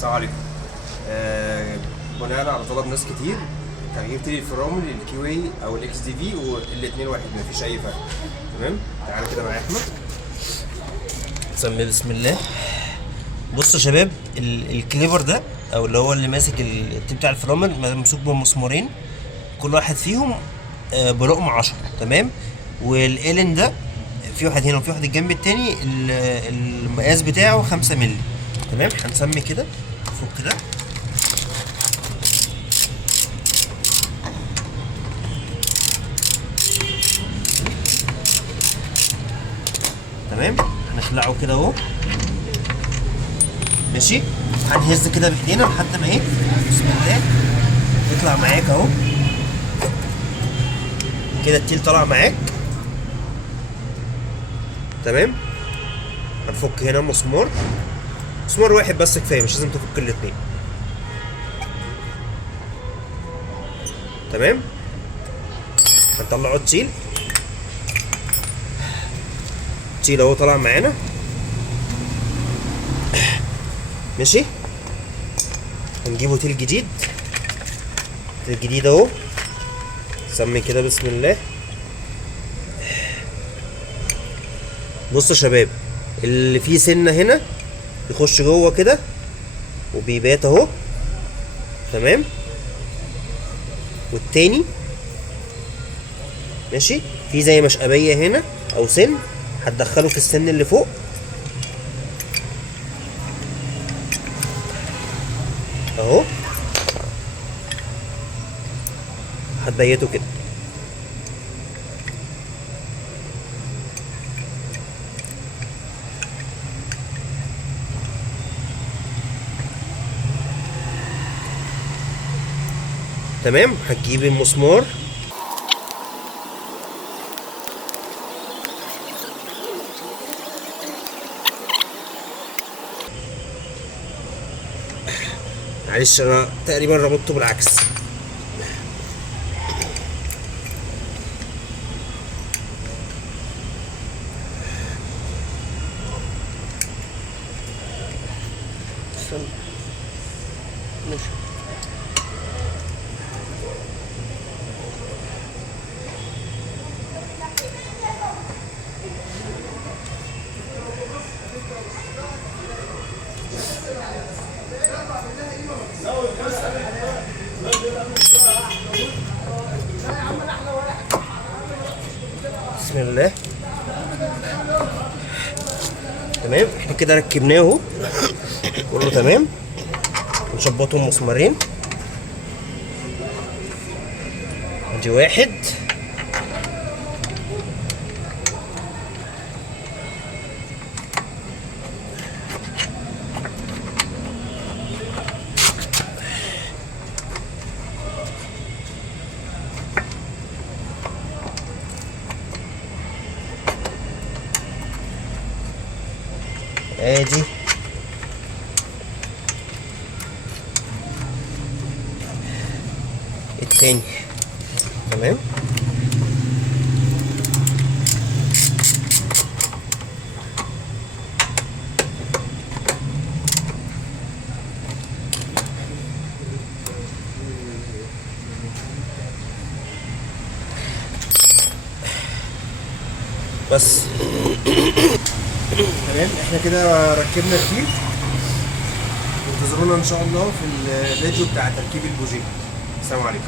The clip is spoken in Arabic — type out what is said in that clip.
السلام عليكم. بناء على طلب ناس كتير تغيير تيل الفرامل للكي واي او الاكس دي في، والاثنين واحد مفيش اي فرق. تمام، تعالى كده معايا احمد. سمي بسم الله. بصوا يا شباب، الكليبر ده او اللي هو اللي ماسك التيب بتاع الفرامل ممسوك بمسمارين، كل واحد فيهم برقم 10. تمام، والالين ده في واحد هنا وفي واحد الجنب التاني، المقاس بتاعه 5 مللي. تمام، هنسمي كده فك ده. تمام، هنخلعه كده اهو. ماشي، هنهز كده بايدينا لحد ما ايه، بسم الله، يطلع معاك اهو كده. التيل طلع معاك. تمام، هنفك هنا مسمار واحد بس كفايه، مش لازم تفك الاتنين. تمام، هنطلعه التيل اهو طلع معانا. ماشي، هنجيبه تيل جديد اهو. سمي كده بسم الله. بصوا يا شباب، اللي فيه سنه هنا يخش جوه كده وبيبات اهو. تمام، والتاني ماشي في زي مشقبيه هنا او سن، هتدخله في السن اللي فوق اهو، هتبيته كده. تمام، هتجيب المسمار معلش انا تقريبا ربطته بالعكس. ماشي، بسم الله. تمام، احنا كده ركبناه اهو كله تمام. نشبطهم مسمارين، ادي واحد، ادي التاني. تمام، بس. تمام، احنا كده ركبنا التيل. انتظرونا ان شاء الله في الفيديو بتاع تركيب البوجيه. السلام عليكم.